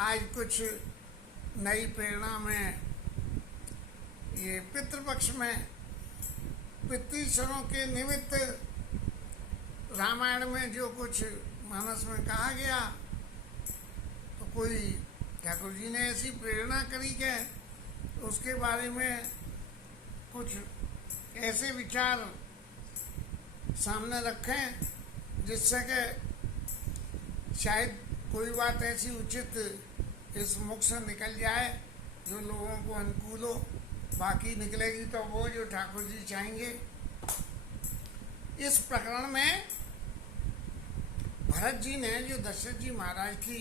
आज कुछ नई प्रेरणा में ये पितृपक्ष में पितृक्षणों के निमित्त रामायण में जो कुछ मानस में कहा गया, तो कोई ठाकुर जी ने ऐसी प्रेरणा करी के उसके बारे में कुछ ऐसे विचार सामने रखें जिससे कि शायद कोई बात ऐसी उचित इस मुख से निकल जाए जो लोगों को अनुकूल हो। बाकी निकलेगी तो वो जो ठाकुर जी चाहेंगे। इस प्रकरण में भरत जी ने जो दशरथ जी महाराज की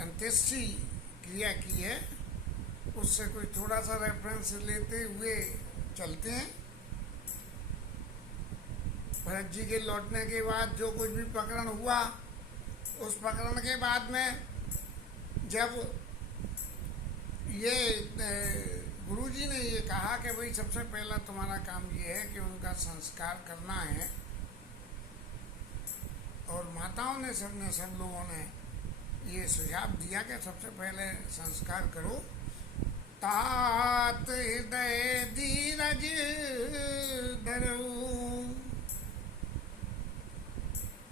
अंत्येष्टि क्रिया की है, उससे कोई थोड़ा सा रेफरेंस लेते हुए चलते हैं। भरत जी के लौटने के बाद जो कुछ भी प्रकरण हुआ, उस प्रकरण के बाद में जब ये गुरु जी ने ये कहा कि भाई सबसे पहला तुम्हारा काम ये है कि उनका संस्कार करना है, और माताओं ने सब लोगों ने ये सुझाव दिया कि सबसे पहले संस्कार करो। तात हृदय धीरज धरो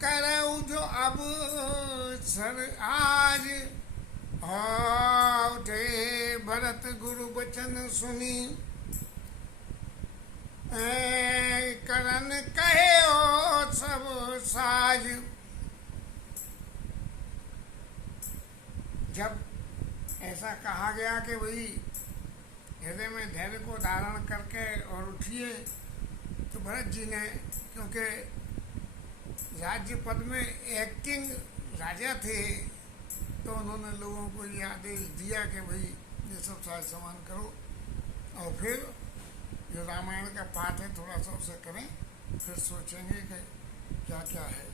करऊ जो अब सर आज, उठे भरत गुरु वचन सुनी, करन कहे ओ सब साज। जब ऐसा कहा गया कि भाई हृदय में धैर्य को धारण करके और उठिए, तो भरत जी ने, क्योंकि राज्य पद में एक्टिंग राजा थे, तो उन्होंने लोगों को ये आदेश दिया कि भाई ये सब साज समान करो, और फिर जो रामायण का पाठ है थोड़ा सा उसे करें, फिर सोचेंगे कि क्या क्या है।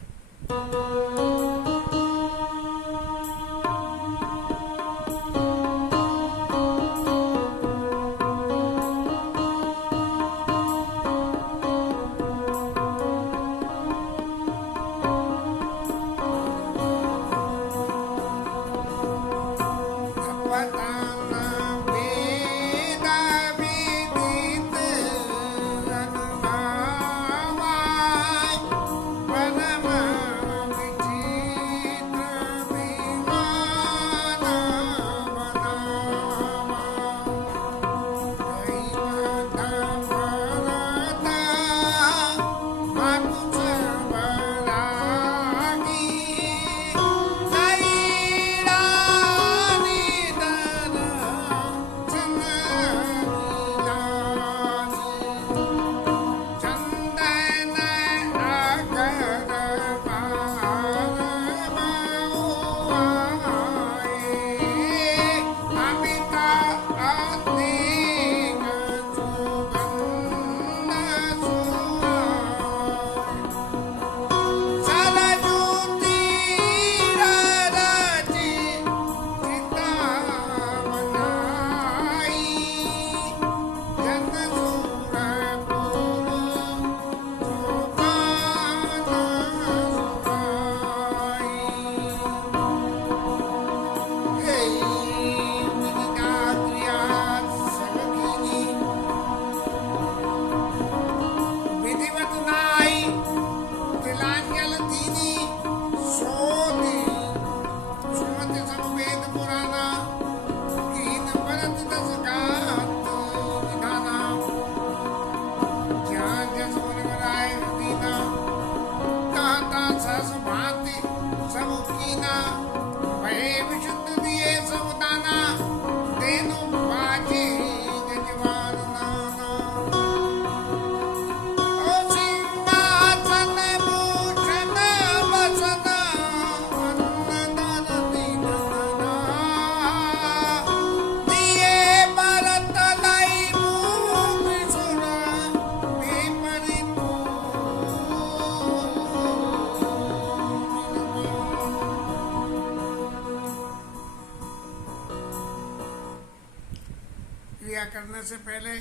आज्ञा करने से पहले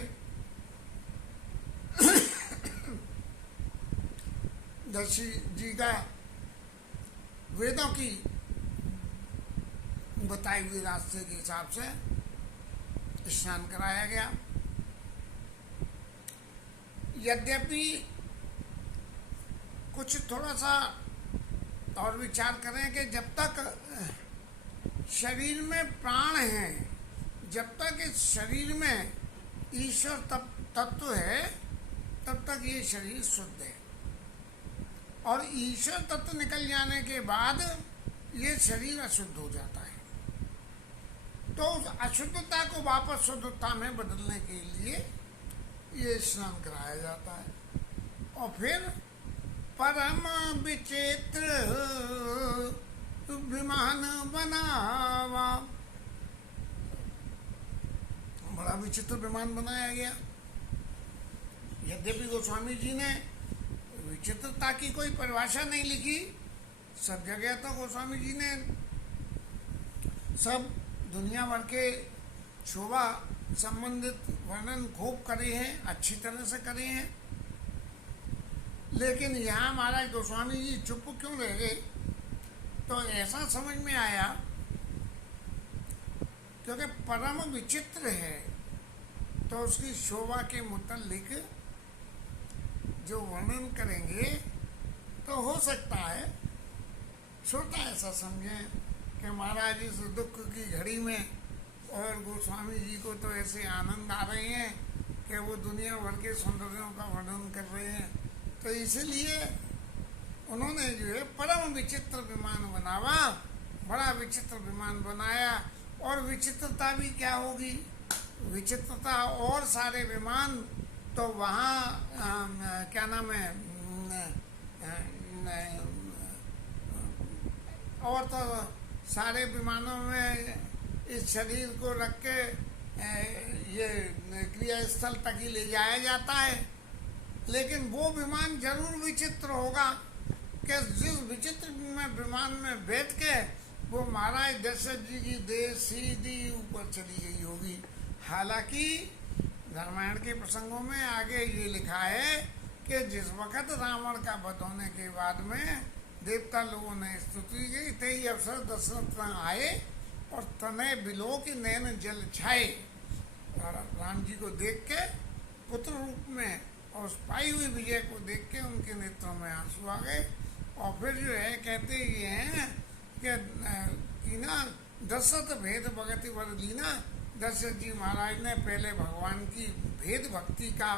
दशरथ जी का वेदों की बताई हुई रास्ते के हिसाब से स्नान कराया गया। यद्यपि कुछ थोड़ा सा और विचार करें कि जब तक शरीर में प्राण है, जब तक इस शरीर में ईश्वर तत्व है, तब तक ये शरीर शुद्ध है। और ईश्वर तत्व निकल जाने के बाद ये शरीर अशुद्ध हो जाता है। तो उस अशुद्धता को वापस शुद्धता में बदलने के लिए ये स्नान कराया जाता है। और फिर परम विचित्र विमान बनावा, बड़ा विचित्र विमान बनाया गया। यद्यपि गोस्वामी जी ने विचित्रता की कोई परिभाषा नहीं लिखी, सब जगह तो गोस्वामी जी ने सब दुनिया भर के शोभा संबंधित वर्णन खूब करे हैं, अच्छी तरह से करे हैं। लेकिन यहाँ महाराज गोस्वामी जी चुप क्यों रह गए? तो ऐसा समझ में आया क्योंकि परम विचित्र है, तो उसकी शोभा के मुतालिक जो वर्णन करेंगे तो हो सकता है श्रोता ऐसा समझे कि महाराज इस दुख की घड़ी में और गोस्वामी जी को तो ऐसे आनंद आ रहे हैं कि वो दुनिया भर के सौंदर्यों का वर्णन कर रहे हैं, तो इसलिए उन्होंने जो है परम विचित्र विमान बनावा, बड़ा विचित्र विमान बनाया। और विचित्रता भी क्या होगी? विचित्रता और सारे विमान तो वहाँ क्या नाम है, और तो सारे विमानों में इस शरीर को रख के ये क्रियास्थल तक ही ले जाया जाता है। लेकिन वो विमान जरूर विचित्र होगा कि जिस विचित्र में विमान में बैठ के वो महाराज दशरथ जी की देह सीधी ऊपर चली गई होगी। हालांकि रामायण के प्रसंगों में आगे ये लिखा है कि जिस वक़्त रावण का वध होने के बाद में देवता लोगों ने स्तुति की, ते ही अवसर दशरथ आए और तनय बिलो की नैन जल छाए। और राम जी को देख के पुत्र रूप में और उस पाई हुई विजय को देख के उनके नेत्रों में आंसू आ गए। और फिर जो है कहते ये हैं कि ना दशरथ भेद भगति वर लीना, दशरथ जी महाराज ने पहले भगवान की भेद भक्ति का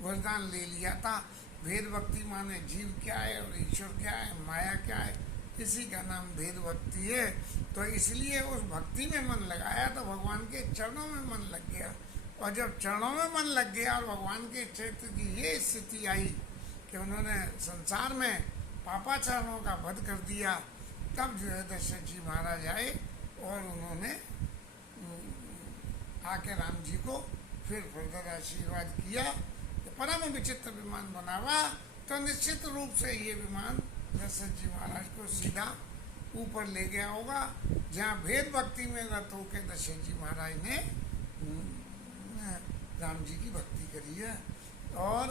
वरदान ले लिया था। भेद भक्ति माने जीव क्या है और ईश्वर क्या है, माया क्या है, इसी का नाम भेद भक्ति है। तो इसलिए उस भक्ति में मन लगाया तो भगवान के चरणों में मन लग गया। और जब चरणों में मन लग गया और भगवान के चरित्र की ये स्थिति आई कि उन्होंने संसार में पापाचारों का वध कर दिया, तब जो है दशरथ जी महाराज आए और उन्होंने आके राम जी को फिर फर्दर आशीर्वाद किया। तो परम विचित्र विमान बनावा, तो निश्चित रूप से ये विमान दशरथ जी महाराज को सीधा ऊपर ले गया होगा, जहाँ भेद भक्ति में रत होकर दशरथ जी महाराज ने राम जी की भक्ति करी है। और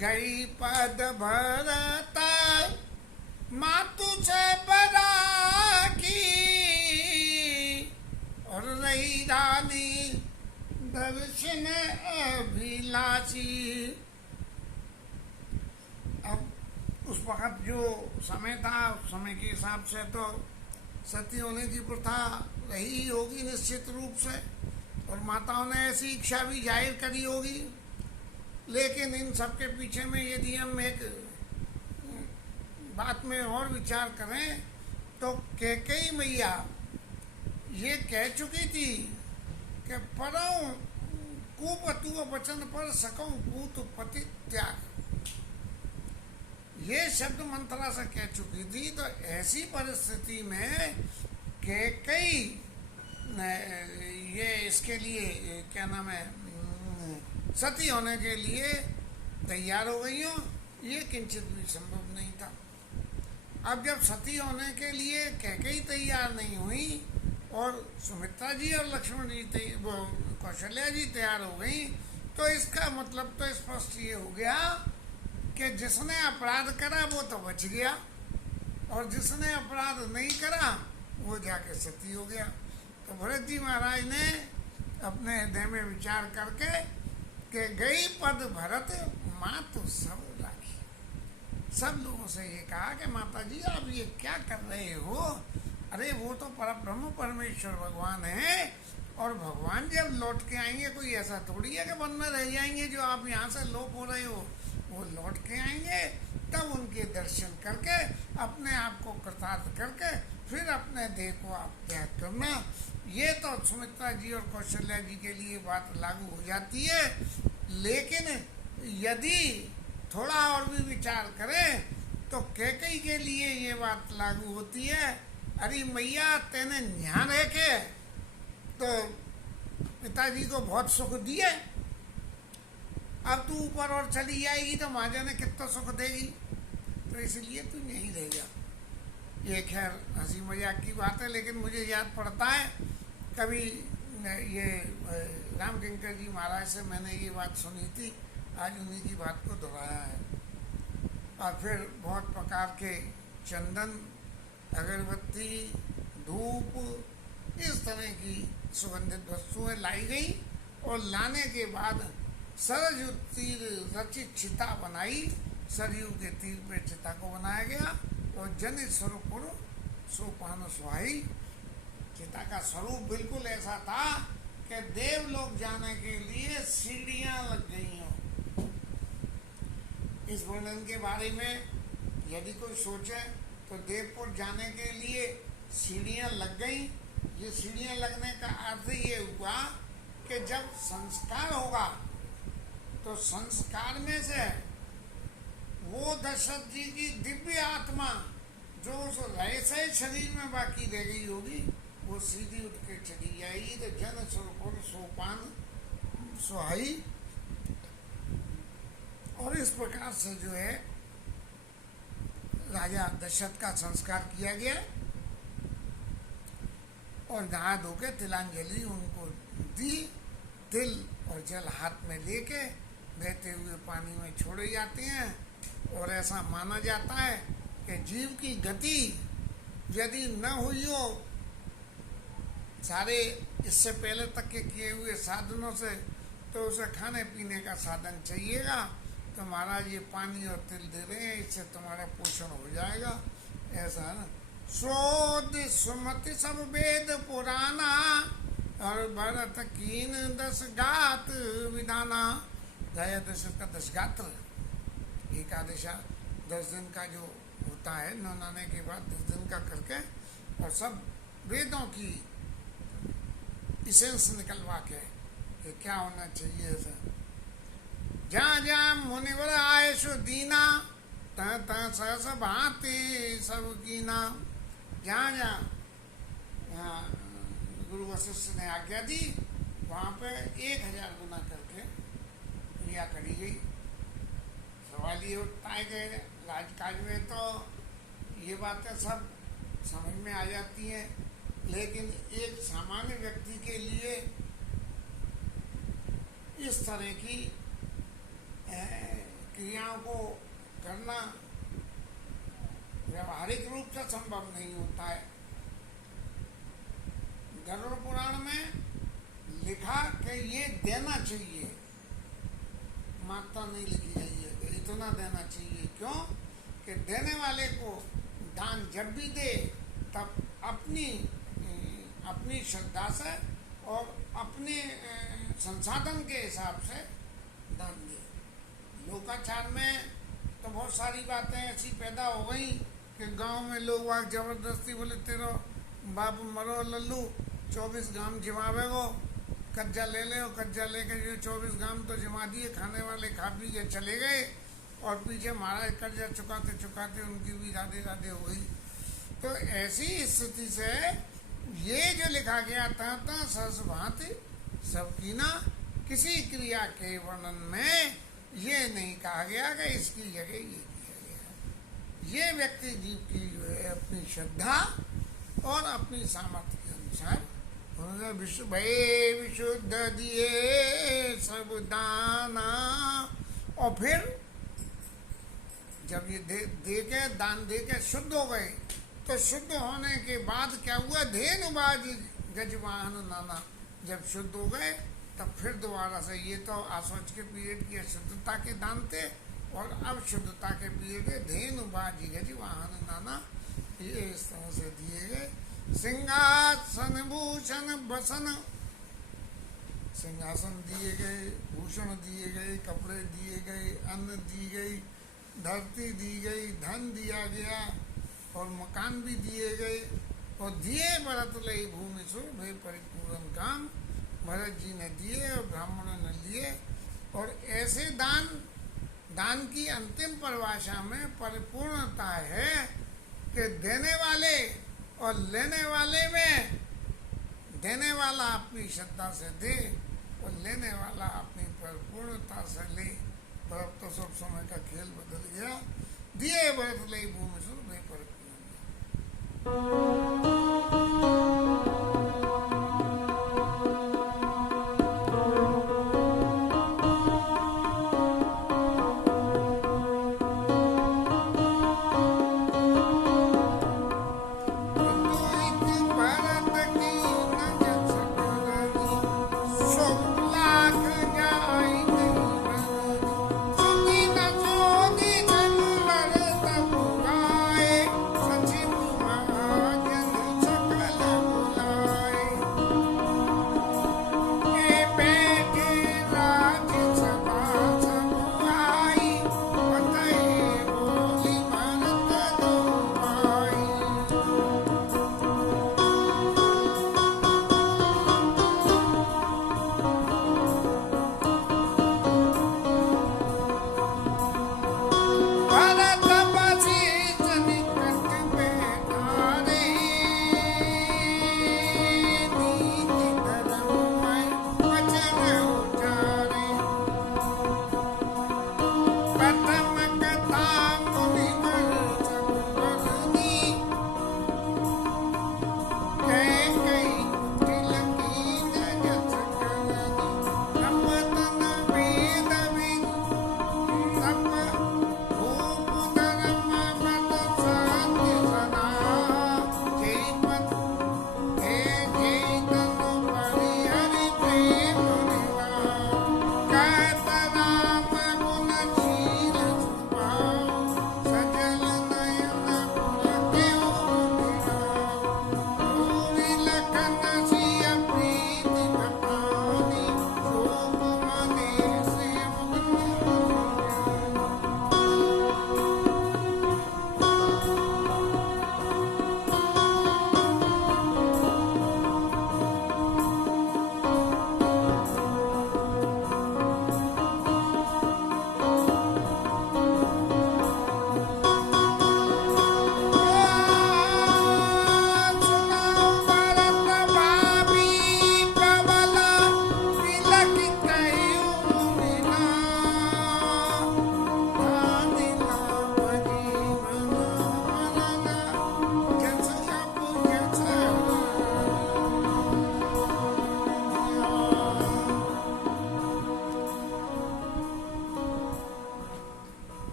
गई पद भरता मातु से बड़ा की, और रही रानी दर्शन अभिलाषी। अब उस वक्त जो समय था, उस समय के हिसाब से तो सती होने की प्रथा रही होगी निश्चित रूप से, और माताओं ने ऐसी इच्छा भी जाहिर करी होगी। लेकिन इन सब के पीछे में यदि हम एक बात में और विचार करें तो कैकेयी मैया ये कह चुकी थी कि परौ कुपतु वचन पर सकऊं पूत पति त्याग, ये शब्द मंत्रा से कह चुकी थी। तो ऐसी परिस्थिति में कैकेयी ये इसके लिए क्या नाम है, सती होने के लिए तैयार हो गई हो, ये किंचित भी संभव नहीं था। अब जब सती होने के लिए कैकेयी तैयार नहीं हुई और सुमित्रा जी और लक्ष्मण जी वो कौशल्या जी तैयार हो गई। तो इसका मतलब तो स्पष्ट ये हो गया कि जिसने अपराध करा वो तो बच गया, और जिसने अपराध नहीं करा वो जाके सती हो गया। तो भरत जी महाराज ने अपने हृदय में विचार करके कि गई पद भरत माँ तो सब राखी, सब लोगों से ये कहा कि माता जी आप ये क्या कर रहे हो, अरे वो तो परब्रह्म परमेश्वर भगवान है, और भगवान जब लौट के आएंगे कोई ऐसा थोड़ी है कि वन में रह जाएंगे जो आप यहाँ से लोप हो रहे हो, वो लौट के आएंगे, तब उनके दर्शन करके अपने आप को कृतार्थ करके फिर अपने देह को आप त्याग करना। ये तो सुमित्रा जी और कौशल्या जी के लिए बात लागू हो जाती है, लेकिन यदि थोड़ा और भी विचार करें तो कैकेयी के लिए ये बात लागू होती है। अरे मैया तेने ध्यान है के तो पिताजी को बहुत सुख दिए, अब तू ऊपर और चली जाएगी तो महाजन ने कितना सुख देगी, तो इसलिए तू यहीं रह जा। ये खैर हंसी मजाक की बात है, लेकिन मुझे याद पड़ता है कभी ये राम किंकर जी महाराज से मैंने ये बात सुनी थी, आज उन्हीं की बात को दोहराया है। और फिर बहुत प्रकार के चंदन, अगरबत्ती, धूप, इस तरह की सुगंधित वस्तुएं लाई गई, और लाने के बाद सरयू तीर रचित चिता बनाई, सरयू के तीर पे चिता को बनाया गया, और जन स्वरूप सोपान सुहाई। चिता का स्वरूप बिल्कुल ऐसा था कि देवलोक जाने के लिए सीढ़ियां लग गई हों। इस वर्णन के बारे में यदि कोई सोचे तो देवपुर जाने के लिए सीढ़ियां लग गई। ये सीढ़ियां लगने का अर्थ ये हुआ कि जब संस्कार होगा तो संस्कार में से वो दशरथ जी की दिव्य आत्मा जो उस रहस्य शरीर में बाकी रह गई होगी, वो सीधी उठ के चली जाएगी। तो जन स्वरूप सोपान सुहाई, और इस प्रकार से जो है राजा दशरथ का संस्कार किया गया, और नहा धो के तिलांजलि उनको दी। तिल और जल हाथ में लेके बहते हुए पानी में छोड़े जाते हैं, और ऐसा माना जाता है कि जीव की गति यदि न हुई हो सारे इससे पहले तक के किए हुए साधनों से, तो उसे खाने पीने का साधन चाहिएगा। तो महाराज ये पानी और तिल दे रहे हैं, इससे तुम्हारा पोषण हो जाएगा, ऐसा है ना। शोध सुमति सब वेद पुराना, और भरत कीन दस गात विधाना। गया दशरथ का दस गात्र, एकादशा 10 दिन का जो होता है, नहाने के बाद 10 दिन का करके, और सब वेदों की इसेंस निकलवा के कि क्या होना चाहिए ऐसा। जहाँ जहाँ मुनिवर आए सो दीना, तह तह सहस भांति सब कीना। जहाँ जहाँ गुरु वशिष्ठ ने आज्ञा दी, वहाँ पे 1000 गुना करके क्रिया करी गई। सवाल ये उठता है कि राजकाज में तो ये बातें सब समझ में आ जाती हैं, लेकिन एक सामान्य व्यक्ति के लिए इस तरह की क्रियाओं को करना व्यवहारिक रूप से संभव नहीं होता है। गरुड़ पुराण में लिखा कि ये देना चाहिए, मात्रा नहीं लिखी गई है कि इतना देना चाहिए। क्यों? कि देने वाले को दान जब भी दे तब अपनी श्रद्धा से और अपने संसाधन के हिसाब से दान दे। लोकाचार में तो बहुत सारी बातें ऐसी पैदा हो गई कि गांव में लोग वहाँ जबरदस्ती बोले तेरो बाप मरो लल्लू 24 गाम जिमावे को कज्जा ले ले, और कज्जा लेके जो 24 गाम तो जिमा दिए, खाने वाले खा पी के चले गए, और पीछे महाराज कर्जा चुकाते चुकाते उनकी भी राधे राधे हो गई। तो ऐसी स्थिति से ये जो लिखा गया था सहस भांति सबकी ना, किसी क्रिया के वर्णन में ये नहीं कहा गया कि इसकी जगह ये किया गया। ये व्यक्ति जीव की जो है अपनी श्रद्धा और अपनी सामर्थ्य के अनुसार उन्होंने विश्व भय विशुद्ध दिए सब दाना। और फिर जब ये दे के दान दे के शुद्ध हो गए, तो शुद्ध होने के बाद क्या हुआ, धेनुबाज गजवाहन नाना। जब शुद्ध हो गए तब फिर दोबारा से, ये तो आसवच के पीरियड की अशुद्धता के दान थे, और अब शुद्धता के पीरियड धेनुबाज गजवाहन नाना, ये इस तरह से दिए गए। सिंहासन भूषण बसन, सिंहासन दिए गए, भूषण दिए गए, कपड़े दिए गए, अन्न दी गई, धरती दी गई, धन दिया गया, और मकान भी दिए गए। और दिए भरत लई भूमि सो भय परिपूर्ण काम, भरत जी ने दिए और ब्राह्मणों ने लिए। और ऐसे दान की अंतिम परिभाषा में परिपूर्णता है कि देने वाले और लेने वाले में, देने वाला अपनी श्रद्धा से दे और लेने वाला अपनी परिपूर्णता से ले। पर अब तो सब समय का खेल बदल गया। दिए भरत लई भूमि सो भय परिपूर्ण।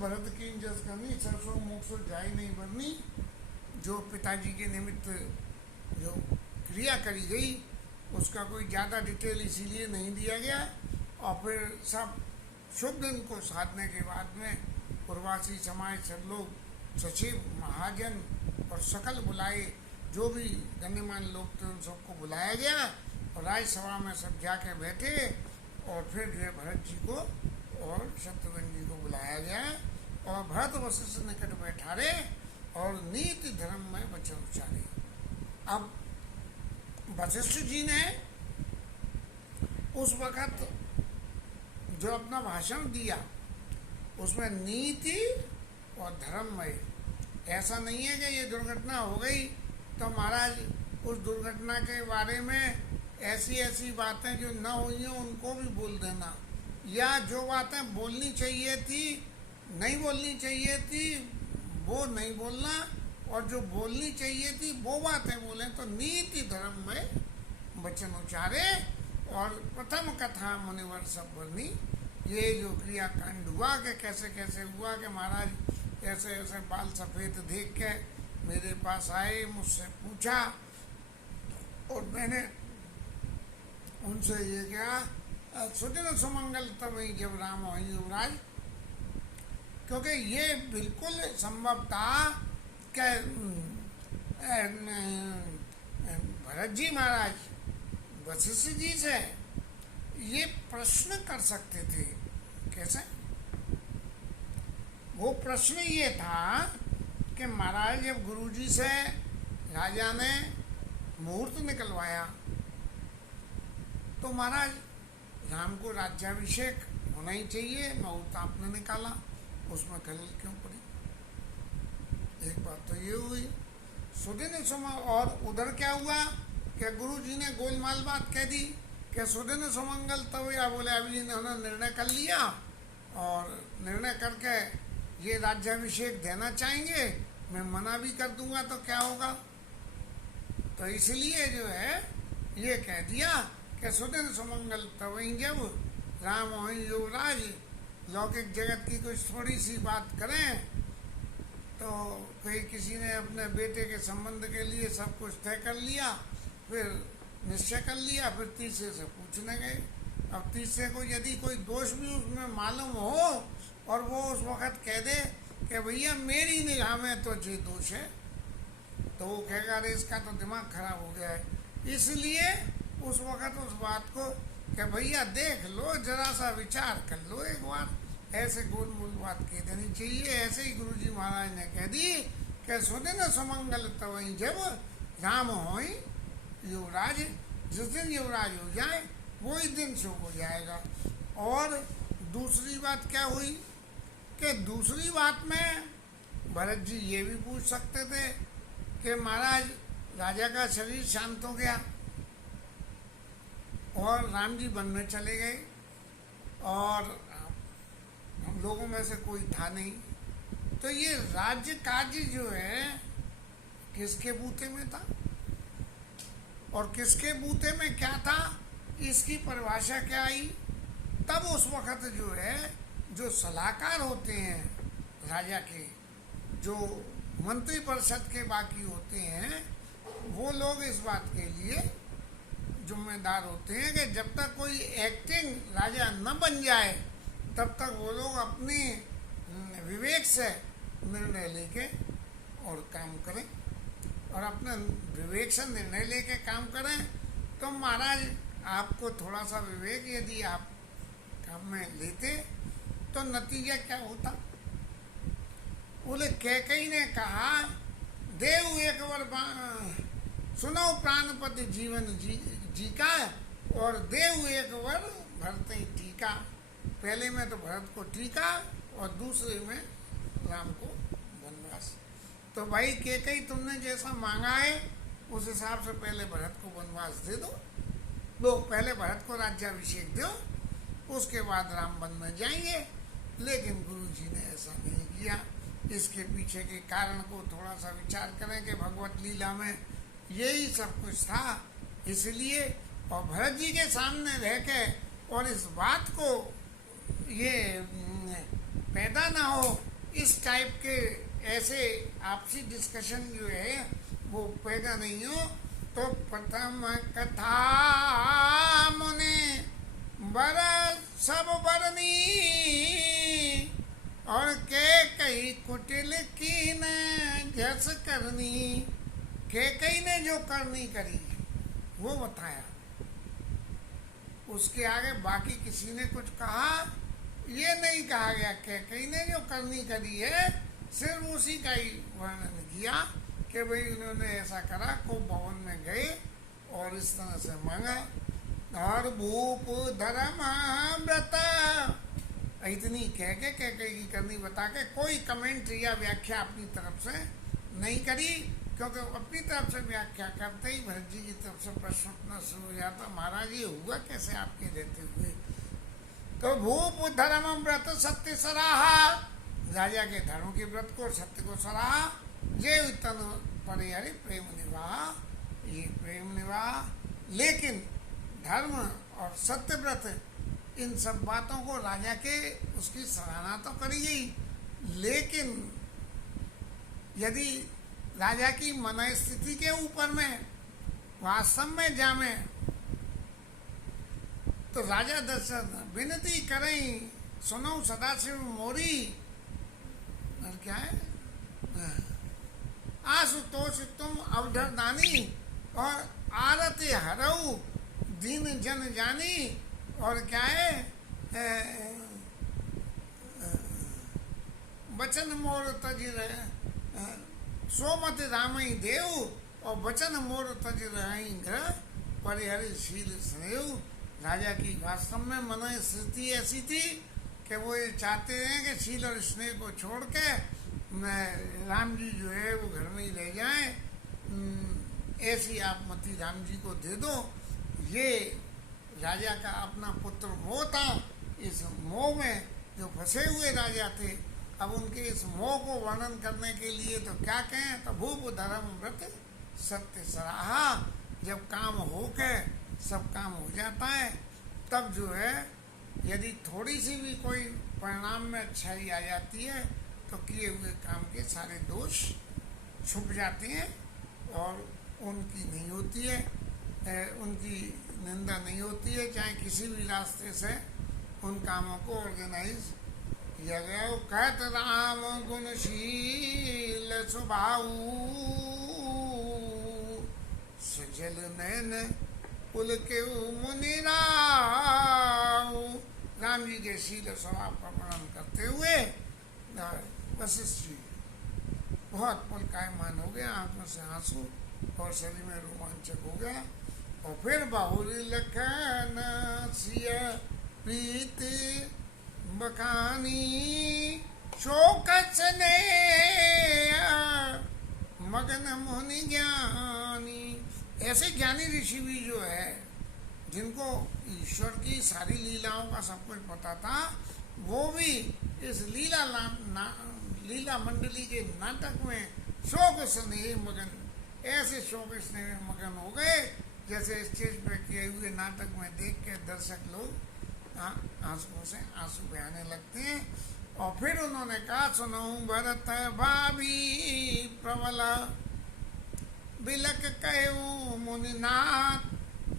भरत की जस करनी, सरसों मोक्षो जाय नहीं बरनी। जो पिताजी के निमित्त जो क्रिया करी गई उसका कोई ज़्यादा डिटेल इसीलिए नहीं दिया गया। और फिर सब शुभ दिन को साधने के बाद में पूर्वासी समाज सब लोग, सचिव, महाजन और सकल बुलाए, जो भी गण्यमान्य लोग थे उन सबको बुलाया गया और राज्यसभा में सब जाके बैठे। और फिर जो है भरत जी को और शत्रुघ्न जी को बुलाया गया और भरत वशिष्ठ निकट बैठारे और नीति धर्म में वचन उच्चारे। अब वशिष्ठ जी ने उस वक़्त जो अपना भाषण दिया उसमें नीति और धर्म में, ऐसा नहीं है कि ये दुर्घटना हो गई तो महाराज उस दुर्घटना के बारे में ऐसी ऐसी बातें जो न हुई हैं उनको भी बोल देना, या जो बातें बोलनी चाहिए थी नहीं बोलनी चाहिए थी वो नहीं बोलना, और जो बोलनी चाहिए थी वो बातें बोले, तो नीति धर्म में वचन उचारे। और प्रथम कथा मुनिवर सब वर्णी, ये जो क्रियाकांड हुआ कि कैसे कैसे हुआ कि महाराज ऐसे ऐसे बाल सफ़ेद देख के मेरे पास आए, मुझसे पूछा और मैंने उनसे ये कहा सुदिन सुमंगल तब ही जब राम हो युवराज, क्योंकि ये बिल्कुल संभव था कि भरत जी महाराज वशिष्ठ जी से ये प्रश्न कर सकते थे। कैसे? वो प्रश्न ये था कि महाराज जब गुरुजी से राजा ने मुहूर्त निकलवाया तो महाराज राम को राज्याभिषेक होना ही चाहिए, मुहूर्त आपने निकाला, उसमें खलल क्यों पड़ी? एक बात तो ये हुई। सुदिन सुमंगल, और उधर क्या हुआ कि गुरुजी ने गोलमाल बात कह दी कि सुदिन सुमंगल तब, या बोले अभी इन्होंने निर्णय कर लिया और निर्णय करके ये राज्याभिषेक देना चाहेंगे, मैं मना भी कर दूंगा तो क्या होगा। तो इसलिए जो है ये कह दिया कि सुदिन सुमंगल तब ही जब राम हो युवराज। लौकिक जगत की कुछ थोड़ी सी बात करें तो कहीं किसी ने अपने बेटे के संबंध के लिए सब कुछ तय कर लिया, फिर निश्चय कर लिया, फिर तीसरे से पूछने गए। अब तीसरे को यदि कोई दोष भी उसमें मालूम हो और वो उस वक़्त कह दे कि भैया मेरी निगाह में तो ये दोष है, तो वो कहेगा अरे इसका तो दिमाग खराब हो गया है। इसलिए उस वक़्त उस बात को कि भैया देख लो, जरा सा विचार कर लो एक बार, ऐसे गोल मोल बात कह देनी चाहिए। ऐसे ही गुरुजी महाराज ने कह दी कि सुदिन सुमंगल तवई जब राम हो युवराज, जिस दिन युवराज हो जाए वही दिन शुभ हो जाएगा। और दूसरी बात क्या हुई कि दूसरी बात में भरत जी ये भी पूछ सकते थे कि महाराज राजा का शरीर शांत हो गया और राम जी वन में चले गए और हम लोगों में से कोई था नहीं, तो ये राज्य कार्य जो है किसके बूते में था और किसके बूते में क्या था, इसकी परिभाषा क्या आई। तब उस वक़्त जो है जो सलाहकार होते हैं राजा के, जो मंत्री परिषद के बाकी होते हैं, वो लोग इस बात के लिए जिम्मेदार होते हैं कि जब तक कोई एक्टिंग राजा न बन जाए तब तक वो लोग अपने विवेक से निर्णय लेके और काम करें, और अपने विवेक से निर्णय लेके काम करें। तो महाराज आपको थोड़ा सा विवेक यदि आप काम में लेते तो नतीजा क्या होता। बोले कैकेयी ने कहा देव एक बार सुनो प्राणपति जीवन जी का, और देव एक बार भरत ही टीका। पहले में तो भरत को टीका और दूसरे में राम को वनवास। तो भाई कैकेयी तुमने जैसा मांगा है उस हिसाब से पहले भरत को वनवास दे दो, पहले भरत को राज्याभिषेक दो, उसके बाद राम वन में जाएंगे। लेकिन गुरुजी ने ऐसा नहीं किया। इसके पीछे के कारण को थोड़ा सा विचार करें कि भगवत लीला में यही सब कुछ था। इसलिए और भरत जी के सामने रह के और इस बात को ये पैदा ना हो, इस टाइप के ऐसे आपसी डिस्कशन जो है वो पैदा नहीं हो, तो प्रथम कथा मुने बर सब बरनी, और कैकेयी कुटिल की न जस करनी। कैकेयी ने जो करनी करी वो बताया, उसके आगे बाकी किसी ने कुछ कहा ये नहीं कहा गया। कैकेयी ने जो करनी करी है सिर्फ उसी का ही वर्णन किया कि भाई उन्होंने ऐसा करा, को भवन में गए और इस तरह से मांगा। और भूप धर्म व्रत, इतनी कह के कैकेयी की करनी बता के कोई कमेंट या व्याख्या अपनी तरफ से नहीं करी, क्योंकि अपनी तरफ से व्याख्या करते ही भरत जी की तरफ से प्रश्न उठना शुरू हो जाता, महाराज ये हुआ कैसे आपके रहते हुए। तो भूप धर्म व्रत सत्य सराहा, राजा के धर्म के व्रत को सत्य को सराहा। ये तन परिहरि प्रेम निवाह, ये प्रेम निवाह। लेकिन धर्म और सत्यव्रत इन सब बातों को राजा के उसकी सराहना तो करी गई, लेकिन यदि राजा की मन स्थिति के ऊपर में वास्तव में जामे तो राजा दशरथ विनती करें, सुनो सदाशिव मोरी, और क्या है, आशुतोष तुम अवधर दानी और आरती हरऊ दीन जन जानी, और क्या है, वचन मोर तज सोमत रामई देव, और वचन मोर तज रही ग्रह परिहरि शील स्नेह। राजा की वास्तव में मन स्थिति ऐसी थी कि वो ये चाहते हैं कि शील और स्नेह को छोड़ के राम जी जो है वो घर में ही रह जाएं, ऐसी आप मति राम जी को दे दो। ये राजा का अपना पुत्र मोह था। इस मोह में जो फंसे हुए राजा थे, अब उनके इस मोह को वर्णन करने के लिए तो क्या कहें, तो भूप धर्म व्रत सत्य सराहा। जब काम हो के सब काम हो जाता है, तब जो है यदि थोड़ी सी भी कोई परिणाम में अच्छाई आ जाती है तो किए हुए काम के सारे दोष छुप जाते हैं और उनकी नहीं होती है, उनकी निंदा नहीं होती है, चाहे किसी भी रास्ते से उन कामों को ऑर्गेनाइज किया गया हो। कहत राम गुणशील स्वभाव सजल नैन कुल के मुनि राव। राम जी के शील स्वभाव का वर्णन करते हुए वशिष्ठ जी बहुत पुलकायमान हो गया, आंखों से आंसू और शरीर में रोमांचक हो गया। और फिर बाहुरी लखन सिय प्रीत बखानी शोक ने मगन मुनि ज्ञानी। ऐसे ज्ञानी ऋषि भी जो है, जिनको ईश्वर की सारी लीलाओं का सब कुछ पता था, वो भी इस लीला मंडली के नाटक में शोक स्नेह मगन, ऐसे शोक स्नेह में मगन हो गए जैसे स्टेज पर किए हुए नाटक में देख के दर्शक लोग आंसुओं से आंसू बहाने लगते हैं। और फिर उन्होंने कहा, सुनो भरत भाभी प्रबल बिलक कहू मुनिनाथ,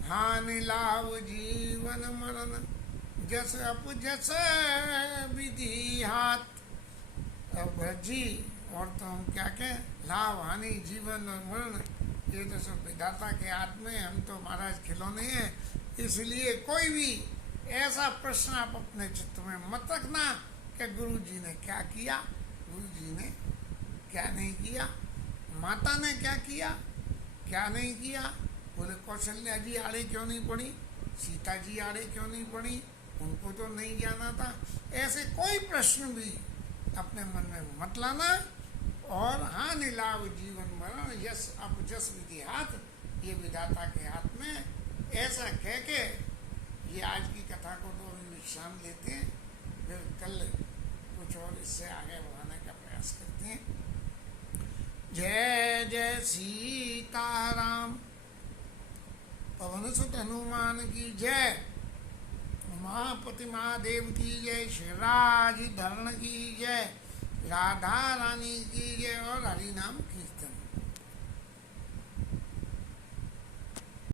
हानि लाभ जीवन मरण जस अप जस विधि हाथ। अब जी और तो हम क्या कहें, लाभ हानि जीवन और मरण ये तो सब विधाता के हाथ में, हम तो महाराज खिलौने हैं। इसलिए कोई भी ऐसा प्रश्न आप अपने चित्त में मत रखना कि गुरु जी ने क्या किया, गुरु जी ने क्या नहीं किया, माता ने क्या किया, क्या नहीं किया। बोले कौशल्या जी आड़े क्यों नहीं पड़ी, सीता जी आड़े क्यों नहीं पड़ी, उनको तो नहीं जाना था। ऐसे कोई प्रश्न भी अपने मन में मत लाना। और हानि लाभ जीवन मरण यश अप जस विधि हाथ, ये विधाता के हाथ में। ऐसा कह के ये आज की कथा को तो अभी विश्राम लेते हैं, फिर कल कुछ और इससे आगे बढ़ाने का प्रयास करते हैं। जय जय सीताराम। पवन सुत हनुमान की जय, उमापति महादेव की जय, श्रीराज धरण की जय, राधा रानी की जय और हरि नाम कीर्तन।